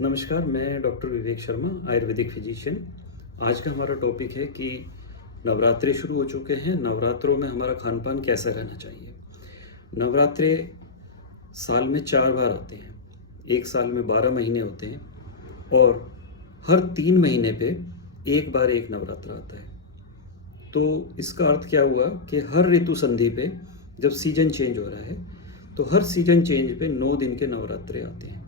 नमस्कार, मैं doctor Vivek Sharma, Ayurvedic physician. आज का हमारा टॉपिक है कि नवरात्रे शुरू हो चुके हैं। नवरात्रों में हमारा खान-पान कैसा रहना चाहिए। नवरात्रे साल में 4 बार आते हैं। एक साल में 12 महीने होते हैं और हर 3 महीने पे एक बार एक नवरात्र आता है। तो इसका अर्थ क्या हुआ कि हर ऋतु संधि पे जब सीजन चेंज हो रहा है, तो हर सीजन चेंज पे 9 दिन के नवरात्रे आते हैं।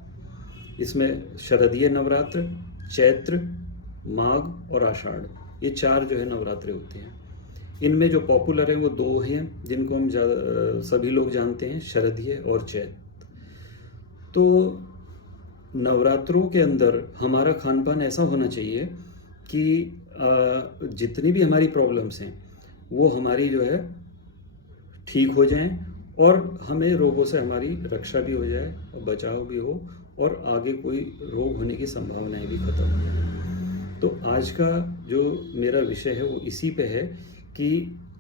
इसमें शरदीय नवरात्र, चैत्र, माघ और आषाढ़, ये 4 जो है नवरात्रे होते हैं। इनमें जो पॉपुलर हैं वो 2 हैं जिनको हम सभी लोग जानते हैं, शरदीय और चैत्र। तो नवरात्रों के अंदर हमारा खान-पान ऐसा होना चाहिए कि जितनी भी हमारी प्रॉब्लम्स हैं वो हमारी जो है ठीक हो जाएं और हमें रोगों से हमारी रक्षा भी हो जाए और बचाव भी हो और आगे कोई रोग होने की संभावनाएं भी खत्म हो जाए। तो आज का जो मेरा विषय है वो इसी पे है कि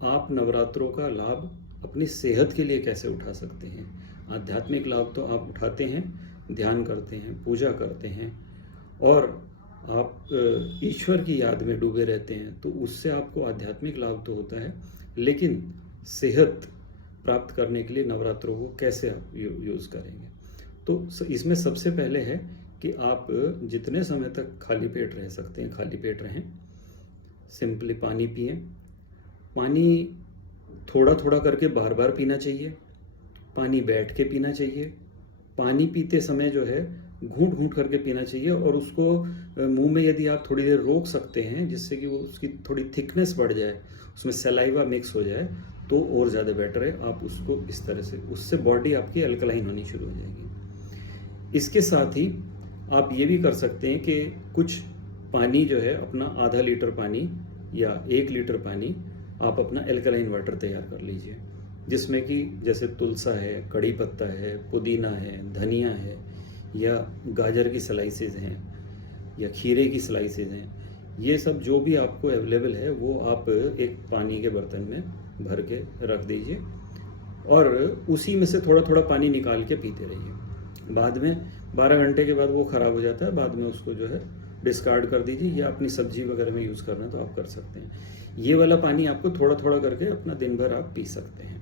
आप नवरात्रों का लाभ अपनी सेहत के लिए कैसे उठा सकते हैं। आध्यात्मिक लाभ तो आप उठाते हैं, ध्यान करते हैं, पूजा करते हैं और आप ईश्वर की याद में डूबे रहते हैं, तो उससे आपको आध्यात्मिक लाभ तो होता है, लेकिन सेहत प्राप्त करने के लिए नवरात्रों को कैसे आप यूज़ करेंगे। तो इसमें सबसे पहले है कि आप जितने समय तक खाली पेट रह सकते हैं, खाली पेट रहें। सिंपली पानी पिएं। पानी थोड़ा थोड़ा करके बार बार पीना चाहिए। पानी बैठ के पीना चाहिए। पानी पीते समय जो है घूंट घूंट करके पीना चाहिए और उसको मुंह में यदि आप थोड़ी देर रोक सकते हैं जिससे कि वो उसकी थोड़ी थिकनेस बढ़ जाए, उसमें सलाइवा मिक्स हो जाए, तो और ज़्यादा बेटर है। आप उसको इस तरह से, उससे बॉडी आपकी अल्कलाइन होनी शुरू हो जाएगी। इसके साथ ही आप ये भी कर सकते हैं कि कुछ पानी जो है अपना आधा लीटर पानी या 1 लीटर पानी आप अपना एल्कलाइन वाटर तैयार कर लीजिए, जिसमें कि जैसे तुलसा है, कड़ी पत्ता है, पुदीना है, धनिया है या गाजर की स्लाइसेस हैं या खीरे की स्लाइसेस हैं, ये सब जो भी आपको अवेलेबल है वो आप एक पानी के बर्तन में भर के रख दीजिए और उसी में से थोड़ा थोड़ा पानी निकाल के पीते रहिए। बाद में 12 घंटे के बाद वो ख़राब हो जाता है, बाद में उसको जो है डिस्कार्ड कर दीजिए या अपनी सब्जी वगैरह में यूज़ करना तो आप कर सकते हैं। ये वाला पानी आपको थोड़ा थोड़ा करके अपना दिन भर आप पी सकते हैं।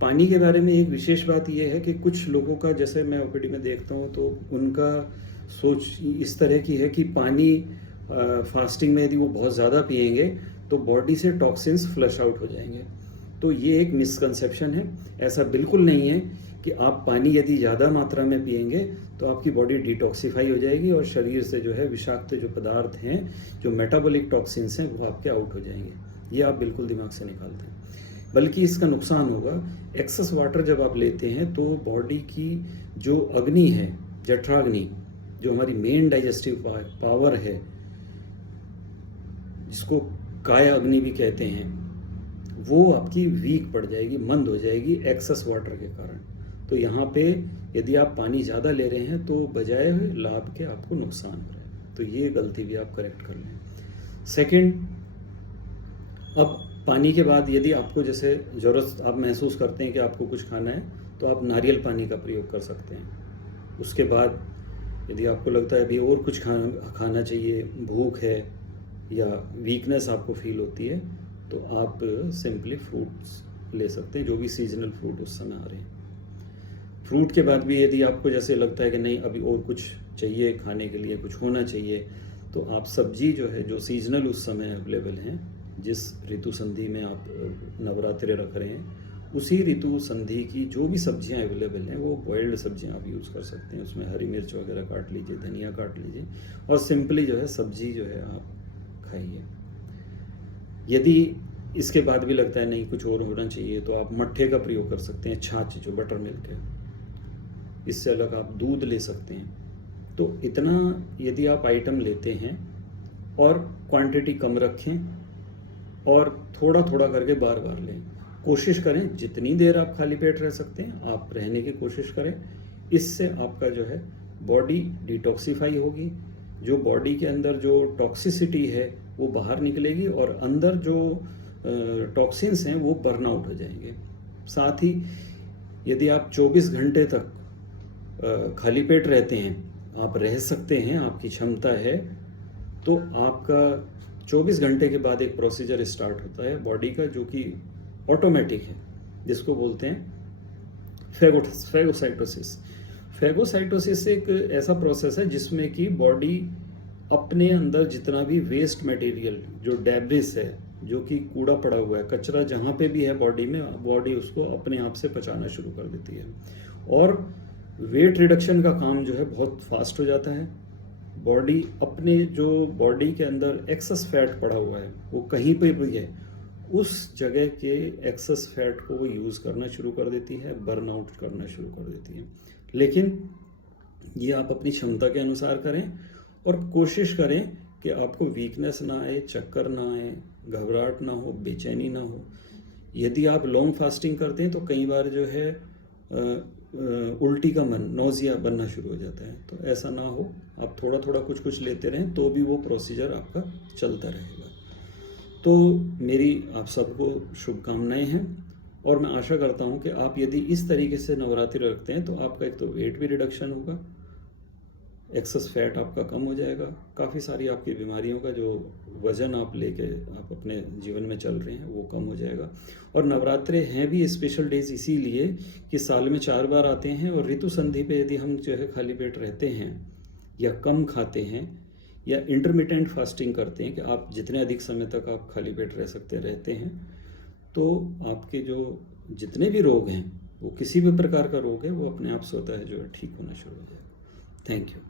पानी के बारे में एक विशेष बात यह है कि कुछ लोगों का, जैसे मैं ओपीडी में देखता हूँ, तो उनका सोच इस तरह की है कि पानी फास्टिंग में यदि वो बहुत ज़्यादा पिएंगे तो बॉडी से टॉक्सिन्स फ्लश आउट हो जाएंगे। तो ये एक मिसकंसेप्शन है। ऐसा बिल्कुल नहीं है कि आप पानी यदि ज़्यादा मात्रा में पिएंगे तो आपकी बॉडी डिटॉक्सीफाई हो जाएगी और शरीर से जो है विषाक्त जो पदार्थ हैं, जो मेटाबॉलिक टॉक्सिन्स हैं, वो आपके आउट हो जाएंगे। ये आप बिल्कुल दिमाग से निकाल दें। बल्कि इसका नुकसान होगा। एक्सेस वाटर जब आप लेते हैं तो बॉडी की जो अग्नि है, जठराग्नि, जो हमारी मेन डाइजेस्टिव पावर है, जिसको काय अग्नि भी कहते हैं, वो आपकी वीक पड़ जाएगी, मंद हो जाएगी एक्सेस वाटर के कारण। तो यहाँ पे यदि आप पानी ज़्यादा ले रहे हैं तो बजाय लाभ के आपको नुकसान हो रहा है। तो ये गलती भी आप करेक्ट कर लें। सेकंड, अब पानी के बाद यदि आपको जैसे ज़रूरत आप महसूस करते हैं कि आपको कुछ खाना है तो आप नारियल पानी का प्रयोग कर सकते हैं। उसके बाद यदि आपको लगता है अभी और कुछ खाना चाहिए, भूख है या वीकनेस आपको फील होती है, तो आप सिंपली फ्रूट्स ले सकते हैं, जो भी सीजनल फ्रूट उस समय आ रहे हैं। फ्रूट के बाद भी यदि आपको जैसे लगता है कि नहीं अभी और कुछ चाहिए खाने के लिए, कुछ होना चाहिए, तो आप सब्जी जो है जो सीजनल उस समय अवेलेबल हैं, जिस ऋतु संधि में आप नवरात्रे रख रहे हैं, उसी ऋतु संधि की जो भी सब्जियां अवेलेबल हैं वो बॉइल्ड सब्जियां आप यूज़ कर सकते हैं। उसमें हरी मिर्च वगैरह काट लीजिए, धनिया काट लीजिए और सिंपली जो है सब्जी जो है आप खाइए। यदि इसके बाद भी लगता है नहीं कुछ और होना चाहिए तो आप मट्ठे का प्रयोग कर सकते हैं, छाछ जो बटर मिल्क है। इससे अलग आप दूध ले सकते हैं। तो इतना यदि आप आइटम लेते हैं और क्वांटिटी कम रखें और थोड़ा थोड़ा करके बार बार लें, कोशिश करें जितनी देर आप खाली पेट रह सकते हैं आप रहने की कोशिश करें। इससे आपका जो है बॉडी डिटॉक्सीफाई होगी, जो बॉडी के अंदर जो टॉक्सिसिटी है वो बाहर निकलेगी और अंदर जो टॉक्सिन्स हैं वो बर्न आउट हो जाएंगे। साथ ही यदि आप 24 घंटे तक खाली पेट रहते हैं आप रह सकते हैं, आपकी क्षमता है, तो आपका 24 घंटे के बाद एक प्रोसीजर स्टार्ट होता है बॉडी का, जो कि ऑटोमेटिक है, जिसको बोलते हैं फेगोसाइटोसिस। फेगोसाइटोसिस एक ऐसा प्रोसेस है जिसमें कि बॉडी अपने अंदर जितना भी वेस्ट मटेरियल, जो डेब्रिस है, जो कि कूड़ा पड़ा हुआ है, कचरा जहाँ पे भी है बॉडी में, बॉडी उसको अपने आप से पचाना शुरू कर देती है। और वेट रिडक्शन का काम जो है बहुत फास्ट हो जाता है। बॉडी अपने जो बॉडी के अंदर एक्सेस फैट पड़ा हुआ है, वो कहीं पे भी है, उस जगह के एक्सेस फैट को वो यूज़ करना शुरू कर देती है, बर्न आउट करना शुरू कर देती है। लेकिन ये आप अपनी क्षमता के अनुसार करें और कोशिश करें कि आपको वीकनेस ना आए, चक्कर ना आए, घबराहट ना हो, बेचैनी ना हो। यदि आप लॉन्ग फास्टिंग करते हैं तो कई बार जो है उल्टी का मन, नोजिया बनना शुरू हो जाता है। तो ऐसा ना हो, आप थोड़ा थोड़ा कुछ कुछ लेते रहें तो भी वो प्रोसीजर आपका चलता रहेगा। तो मेरी आप सबको शुभकामनाएं हैं और मैं आशा करता हूं कि आप यदि इस तरीके से नवरात्रि रखते हैं तो आपका एक तो वेट भी रिडक्शन होगा, एक्सेस फैट आपका कम हो जाएगा, काफ़ी सारी आपकी बीमारियों का जो वज़न आप लेके आप अपने जीवन में चल रहे हैं वो कम हो जाएगा। और नवरात्रे हैं भी स्पेशल डेज इसीलिए कि साल में 4 बार आते हैं, और ऋतु संधि पे यदि हम जो है खाली पेट रहते हैं या कम खाते हैं या इंटरमिटेंट फास्टिंग करते हैं कि आप जितने अधिक समय तक आप खाली पेट रह सकते रहते हैं, तो आपके जो जितने भी रोग हैं, वो किसी भी प्रकार का रोग है, वो अपने आप स्वतः जो है ठीक होना शुरू हो जाएगा। Thank you.